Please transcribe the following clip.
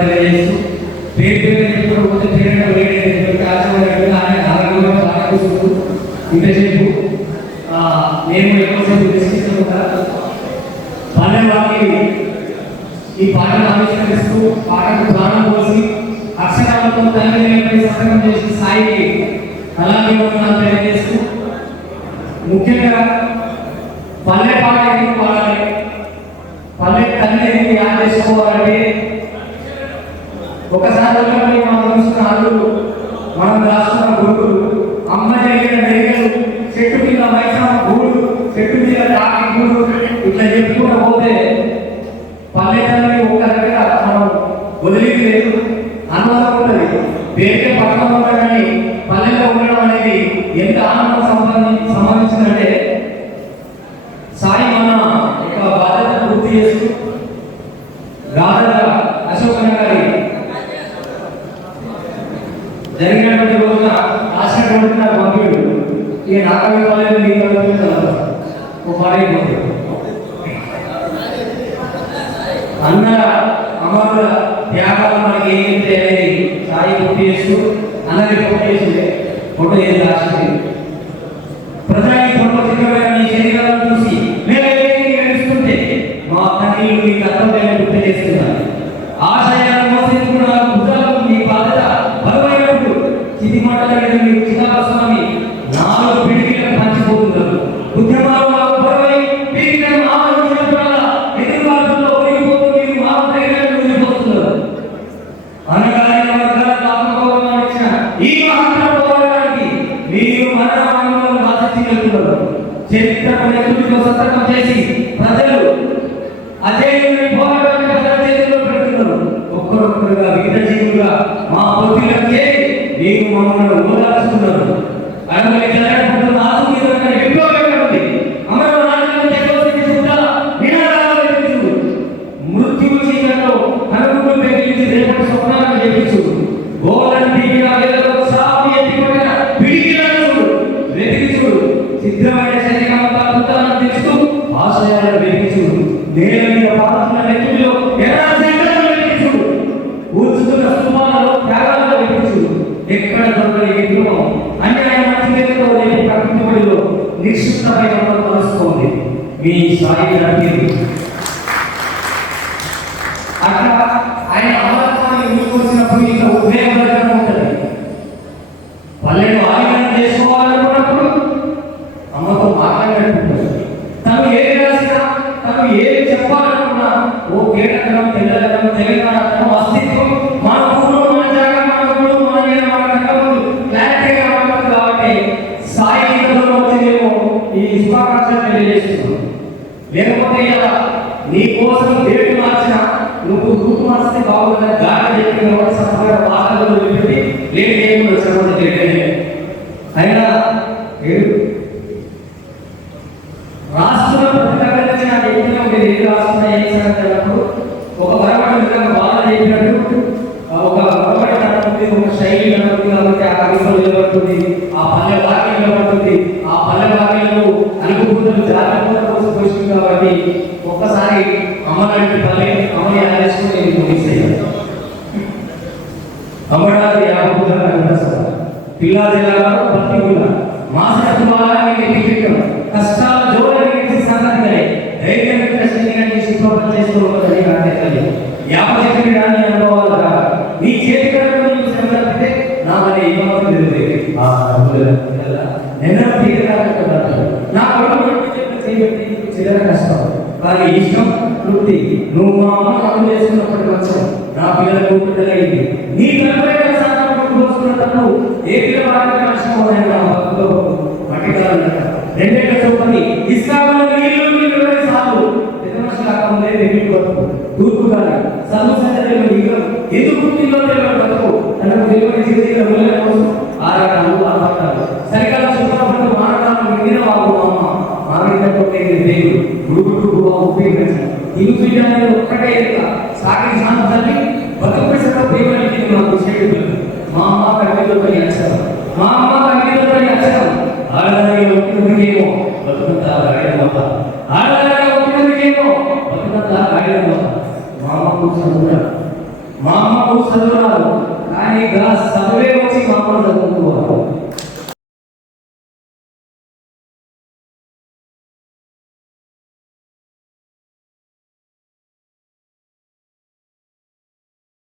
తెలియజేస్తూ పేరు ఆరోగ్యంగా ఇంతసేపు నేను ఎక్కువసేపు పల్లె వారికి ఈ పాటను ఆవిష్కరిస్తూ పాటకు ప్రాణం పోసి అక్షరాలతో తల్లి సంతకం తెలియజేస్తూ ముఖ్యంగా పల్లె పాట ఎందుకు పాడాలి? పల్లె తల్లి యాడ్ చేసుకోవాలంటే ఒకసారి మనం చూస్తున్న మనం రాస్తున్న గురువులు అమ్మ జరిగిన చెట్టు మీద మైసమ్మ గూడు చెట్టు మీద రాకి గూడు ఇట్లా చెప్పుకుంటూ పోతే జరిగినటువంటి రోజున రాసినటువంటి నా పంపిడు. ఈ నాటక పల్లెలు నీ కలుగుతుంది ఓ పాడే అమరుల త్యాగాలు మనకి ఏం చెప్తే అనేది సాయి పూర్తి అన్నది ఫోటో చేసింది ఫోటో చేసి రాసింది ప్రజా మీరు మరణాలను చరిత్ర నెత్తుడితో సంతకం చేసి ప్రజలు అదే పోరాటం వెతికి చూడు సిద్ధమైన శరీరమంతా అద్భుతాలను తెచ్చుతూ ఆశయాలను వెతికి నేల మీద పారుతున్న వ్యక్తుల్లో ఎలా శంకరాలను వెతికి చూడు కూర్చుతున్న త్యాగాలను వెతికి ఎక్కడ దొరకని విగ్రహం అన్యాయం అతివేదతో లేని ప్రకృతి బడిలో నిక్షిప్తమైన కలుసుకోండి మీ సాయి నడిపి అట్లా అమ్మతో మాట్లాడినట్టు తను ఏది రాసినా తను ఏది చెప్పాలనుకున్నా ఓ కేటకరం తెల్లగడం తెలంగాణ అస్తిత్వం మన ఊళ్ళో మన జాగా మన ఊళ్ళో మన నేల మన కట్టములు క్లారిటీగా మాట్లాడుతుంది కాబట్టి సాయి గీతలో వచ్చిందేమో ఈ శుభాకాంక్షలు తెలియజేస్తున్నాం లేకపోతే ఇలా నీ కోసం దేవుడు మార్చిన నువ్వు రూట్ మార్చితే బాగుందని గాలి చెప్పిన వాడు సఫలంగా వాహనాలు పెట్టి లేట్ చేయకుండా వచ్చినప్పుడు రాష్ట్రంలో ప్రతిపాదించిన మీరు ఏది ఏం ఒక వరవడి విధంగా బాగా చెప్పినట్టు ఒక వరవడి నడుపుతుంది ఒక శైలి నడుపుతుంది కాబట్టి ఆ కవిత్వం నిలబడుతుంది ఆ పల్లె వాక్యం నిలబడుతుంది ఆ పల్లె వాక్యంలో అనుభూతులు జాగ్రత్తగా కోసం పోషింది కాబట్టి ఒక్కసారి అమ్మలాంటి పల్లె అమ్మని ఆదేశం నేను ముగిసేయాలి అమ్మడాది యాభై పిల్లా జిల్లాలో ప్రతి ఊళ్ళ మాస నా కొడుకు నొప్పి చెప్పి కష్టం. కానీ ఇష్టం తృప్తి నువ్వు మా అమ్మ అమలు చేసుకున్నప్పటి వచ్చావు నా పిల్లలకు బిడ్డలైంది నీ కనుపైన దేవుడు రూపురూపుగా ఉపయోగించాడు ఇంద్రుడు ఒక్కటే ఎరుక సాగిన సామర్థ్యాన్ని బతుకు దేవుడికి మాకు చేయడం మా అమ్మ కవితలో పని అక్షరం. మా అమ్మ కవితలో పని అక్షరం ఆడదాని చదువురాదు. కానీ సభలే వచ్చి మా అమ్మ చదువుకోవాలి.